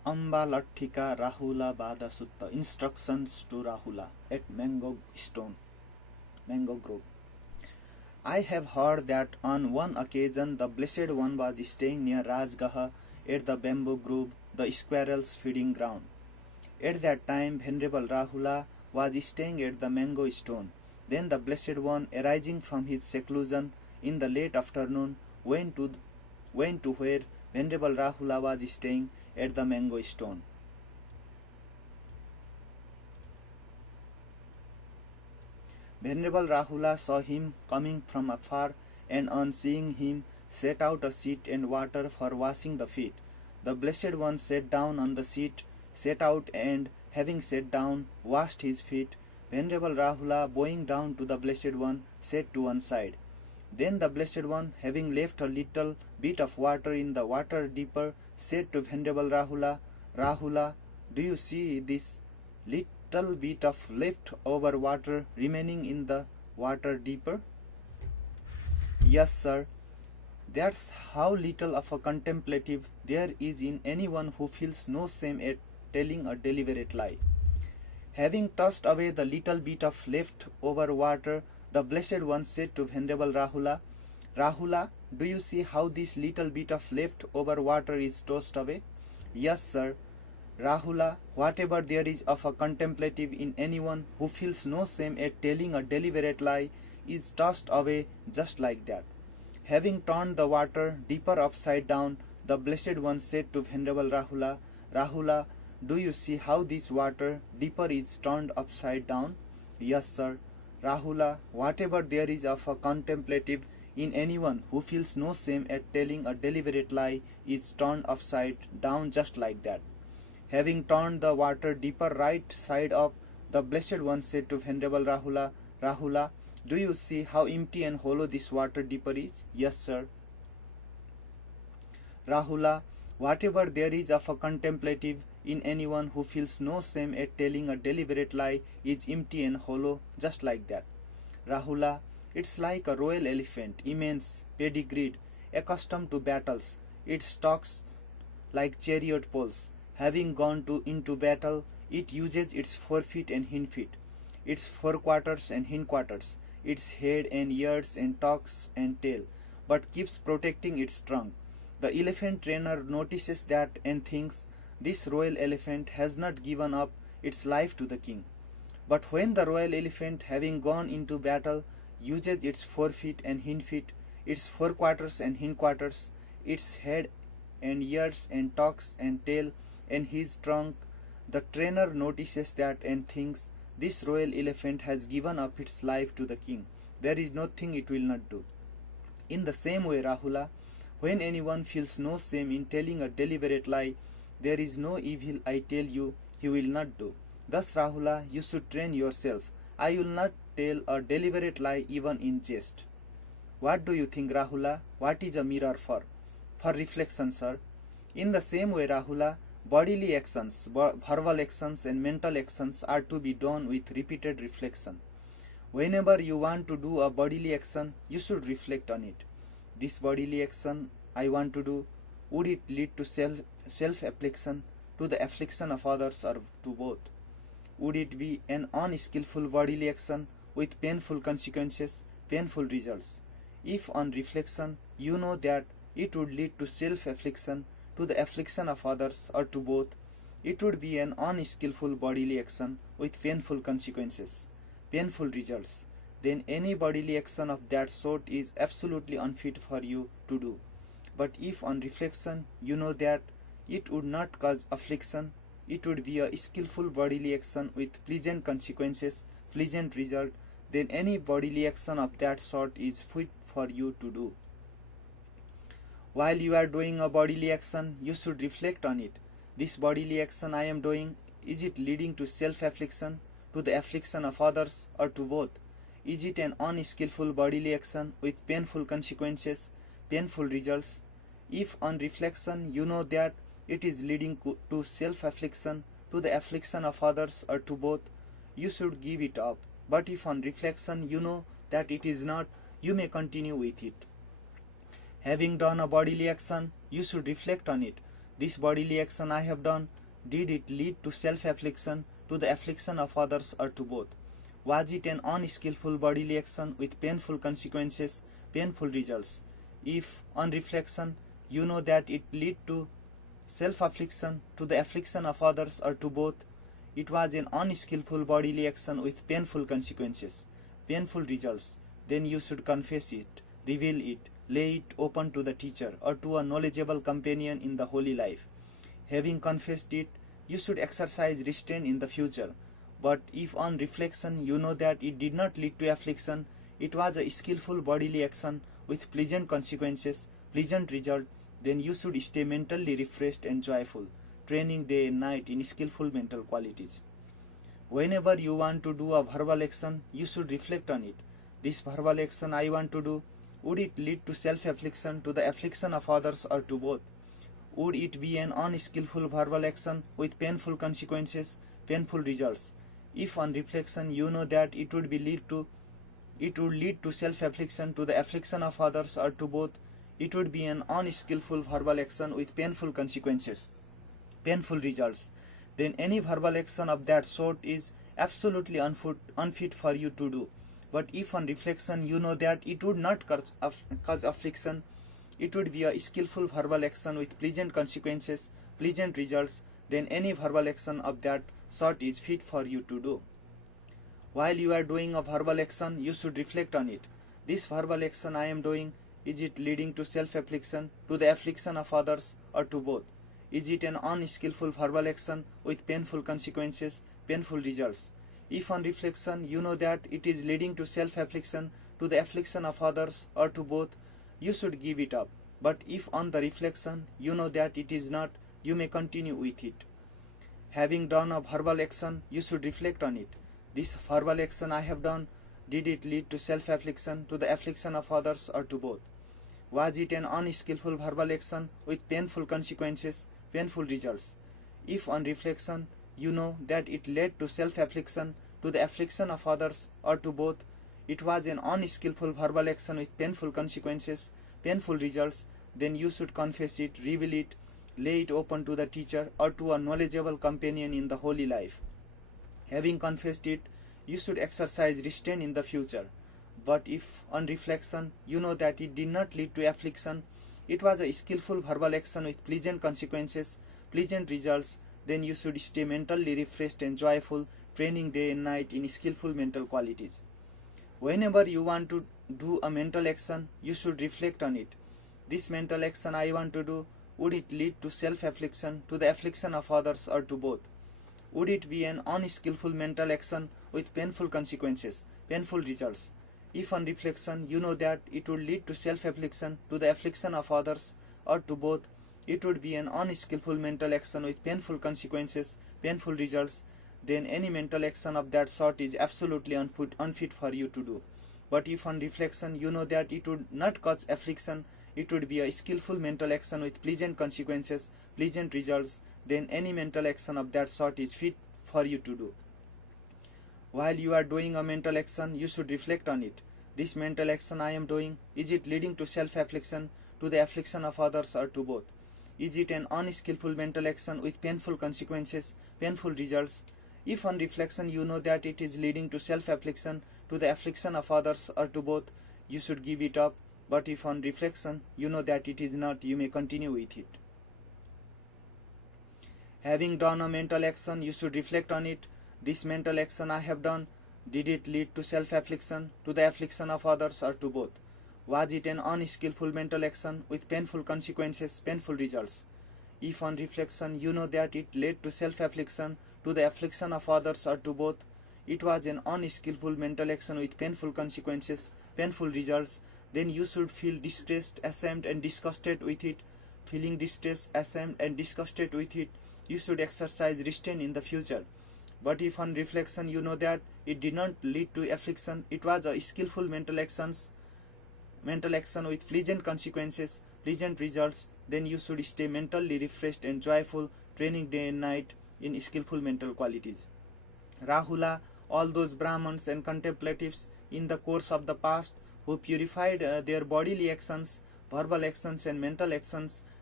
Ambalatthika Rahulovada Sutta. Instructions to Rahula at Mango Grove. I have heard that on one occasion the Blessed One was staying near Rajgaha at the bamboo grove, the squirrels' feeding ground. At that time, Venerable Rahula was staying at the mango stone. Then the Blessed One, arising from his seclusion in the late afternoon, went to where Venerable Rahula was staying at the mango stone. Venerable Rahula saw him coming from afar, and on seeing him, set out a seat and water for washing the feet. The Blessed One sat down on the seat, set out, and having sat down, washed his feet. Venerable Rahula, bowing down to the Blessed One, sat to one side. Then the Blessed One, having left a little bit of water in the water deeper, said to Venerable Rahula, Rahula, do you see this little bit of left over water remaining in the water deeper? Yes, sir. That's how little of a contemplative there is in anyone who feels no shame at telling a deliberate lie. Having tossed away the little bit of left over water, the Blessed One said to Venerable Rahula, Rahula, do you see how this little bit of left over water is tossed away? Yes, sir. Rahula, whatever there is of a contemplative in anyone who feels no shame at telling a deliberate lie is tossed away just like that. Having turned the water deeper upside down, the Blessed One said to Venerable Rahula, Rahula, do you see how this water deeper is turned upside down? Yes, sir. Rahula, whatever there is of a contemplative in anyone who feels no shame at telling a deliberate lie is turned upside down just like that. Having turned the water deeper right side up, the Blessed One said to Venerable Rahula, Rahula, do you see how empty and hollow this water deeper is? Yes, sir. Rahula, whatever there is of a contemplative in anyone who feels no shame at telling a deliberate lie is empty and hollow, just like that. Rahula, it's like a royal elephant, immense, pedigreed, accustomed to battles. It stalks like chariot poles. Having gone into battle, it uses its forefeet and hindfeet, its forequarters and hindquarters, its head and ears and tusks and tail, but keeps protecting its trunk. The elephant trainer notices that and thinks, this royal elephant has not given up its life to the king. But when the royal elephant, having gone into battle, uses its forefeet and hindfeet, its forequarters and hindquarters, its head and ears and tusks and tail, and his trunk, the trainer notices that and thinks, this royal elephant has given up its life to the king. There is nothing it will not do. In the same way, Rahula, when anyone feels no shame in telling a deliberate lie, there is no evil, I tell you, he will not do. Thus, Rahula, you should train yourself. I will not tell a deliberate lie even in jest. What do you think, Rahula? What is a mirror for? For reflection, sir. In the same way, Rahula, bodily actions, verbal actions and mental actions are to be done with repeated reflection. Whenever you want to do a bodily action, you should reflect on it. This bodily action I want to do, would it lead to self-affliction, to the affliction of others, or to both? Would it be an unskillful bodily action with painful consequences, painful results? If on reflection you know that it would lead to self-affliction, to the affliction of others, or to both, it would be an unskillful bodily action with painful consequences, painful results. Then any bodily action of that sort is absolutely unfit for you to do. But if on reflection you know that it would not cause affliction, it would be a skillful bodily action with pleasant consequences, pleasant result, then any bodily action of that sort is fit for you to do. While you are doing a bodily action, you should reflect on it. This bodily action I am doing, is it leading to self-affliction, to the affliction of others, or to both? Is it an unskillful bodily action with painful consequences, painful results? If on reflection you know that it is leading to self-affliction, to the affliction of others, or to both, you should give it up. But if on reflection you know that it is not, you may continue with it. Having done a bodily action, you should reflect on it. This bodily action I have done, did it lead to self-affliction, to the affliction of others, or to both? Was it an unskillful bodily action with painful consequences, painful results? If, on reflection, you know that it led to self-affliction, to the affliction of others, or to both, it was an unskillful bodily action with painful consequences, painful results, then you should confess it, reveal it, lay it open to the teacher or to a knowledgeable companion in the holy life. Having confessed it, you should exercise restraint in the future. But if on reflection you know that it did not lead to affliction, it was a skillful bodily action with pleasant consequences, pleasant result, then you should stay mentally refreshed and joyful, training day and night in skillful mental qualities. Whenever you want to do a verbal action, you should reflect on it. This verbal action I want to do, would it lead to self-affliction, to the affliction of others, or to both? Would it be an unskillful verbal action with painful consequences, painful results? If on reflection you know that it would lead to self-affliction, to the affliction of others, or to both, it would be an unskillful verbal action with painful consequences, painful results, then any verbal action of that sort is absolutely unfit for you to do. But if on reflection you know that it would not cause affliction, it would be a skillful verbal action with pleasant consequences, pleasant results, then any verbal action of that sort is fit for you to do. While you are doing a verbal action, you should reflect on it. This verbal action I am doing, is it leading to self-affliction, to the affliction of others, or to both? Is it an unskillful verbal action with painful consequences, painful results? If on reflection you know that it is leading to self-affliction, to the affliction of others, or to both, you should give it up. But if on the reflection you know that it is not, you may continue with it. Having done a verbal action, you should reflect on it. This verbal action I have done, did it lead to self-affliction, to the affliction of others, or to both? Was it an unskillful verbal action with painful consequences, painful results? If on reflection you know that it led to self-affliction, to the affliction of others, or to both, it was an unskillful verbal action with painful consequences, painful results, then you should confess it, reveal it, lay it open to the teacher or to a knowledgeable companion in the holy life. Having confessed it, you should exercise restraint in the future. But if on reflection you know that it did not lead to affliction, it was a skillful verbal action with pleasant consequences, pleasant results, then you should stay mentally refreshed and joyful, training day and night in skillful mental qualities. Whenever you want to do a mental action, you should reflect on it. This mental action I want to do, would it lead to self-affliction, to the affliction of others, or to both? Would it be an unskillful mental action with painful consequences, painful results? If on reflection you know that it would lead to self-affliction, to the affliction of others, or to both, it would be an unskillful mental action with painful consequences, painful results, then any mental action of that sort is absolutely unfit for you to do. But if on reflection you know that it would not cause affliction, it would be a skillful mental action with pleasant consequences, pleasant results, then any mental action of that sort is fit for you to do. While you are doing a mental action, you should reflect on it. This mental action I am doing, is it leading to self-affliction, to the affliction of others, or to both? Is it an unskillful mental action with painful consequences, painful results? If on reflection you know that it is leading to self-affliction, to the affliction of others, or to both, you should give it up. But if on reflection you know that it is not, you may continue with it. Having done a mental action, you should reflect on it. This mental action I have done, did it lead to self-affliction, to the affliction of others, or to both? Was it an unskillful mental action with painful consequences, painful results? If on reflection you know that it led to self-affliction, to the affliction of others, or to both, it was an unskillful mental action with painful consequences, painful results, then you should feel distressed, ashamed and disgusted with it. Feeling distressed, ashamed and disgusted with it, you should exercise restraint in the future. But if on reflection you know that it did not lead to affliction, it was a skillful mental action with pleasant consequences, pleasant results, then you should stay mentally refreshed and joyful, training day and night in skillful mental qualities. Rahula, all those Brahmins and contemplatives in the course of the past who purified their bodily actions, verbal actions and mental actions,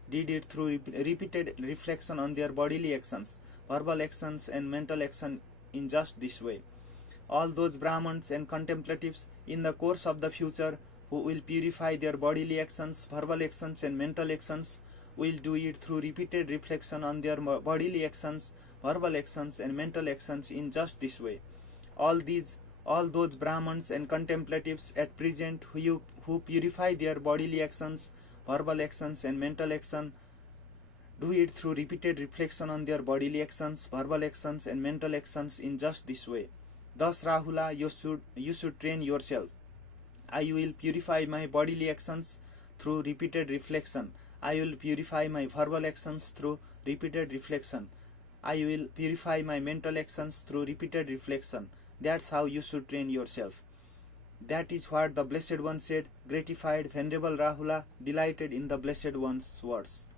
did it through repeated reflection on their bodily actions, verbal actions, and mental action in just this way. All those Brahmins and contemplatives in the course of the future who will purify their bodily actions, verbal actions, and mental actions will do it through repeated reflection on their bodily actions, verbal actions, and mental actions in just this way. All those Brahmins and contemplatives at present who purify their bodily actions, verbal actions, and mental action do it through repeated reflection on their bodily actions, verbal actions, and mental actions in just this way. Thus, Rahula, you should train yourself. I will purify my bodily actions through repeated reflection. I will purify my verbal actions through repeated reflection. I will purify my mental actions through repeated reflection. That's how you should train yourself. That is what the Blessed One said. Gratified, Venerable Rahula delighted in the Blessed One's words.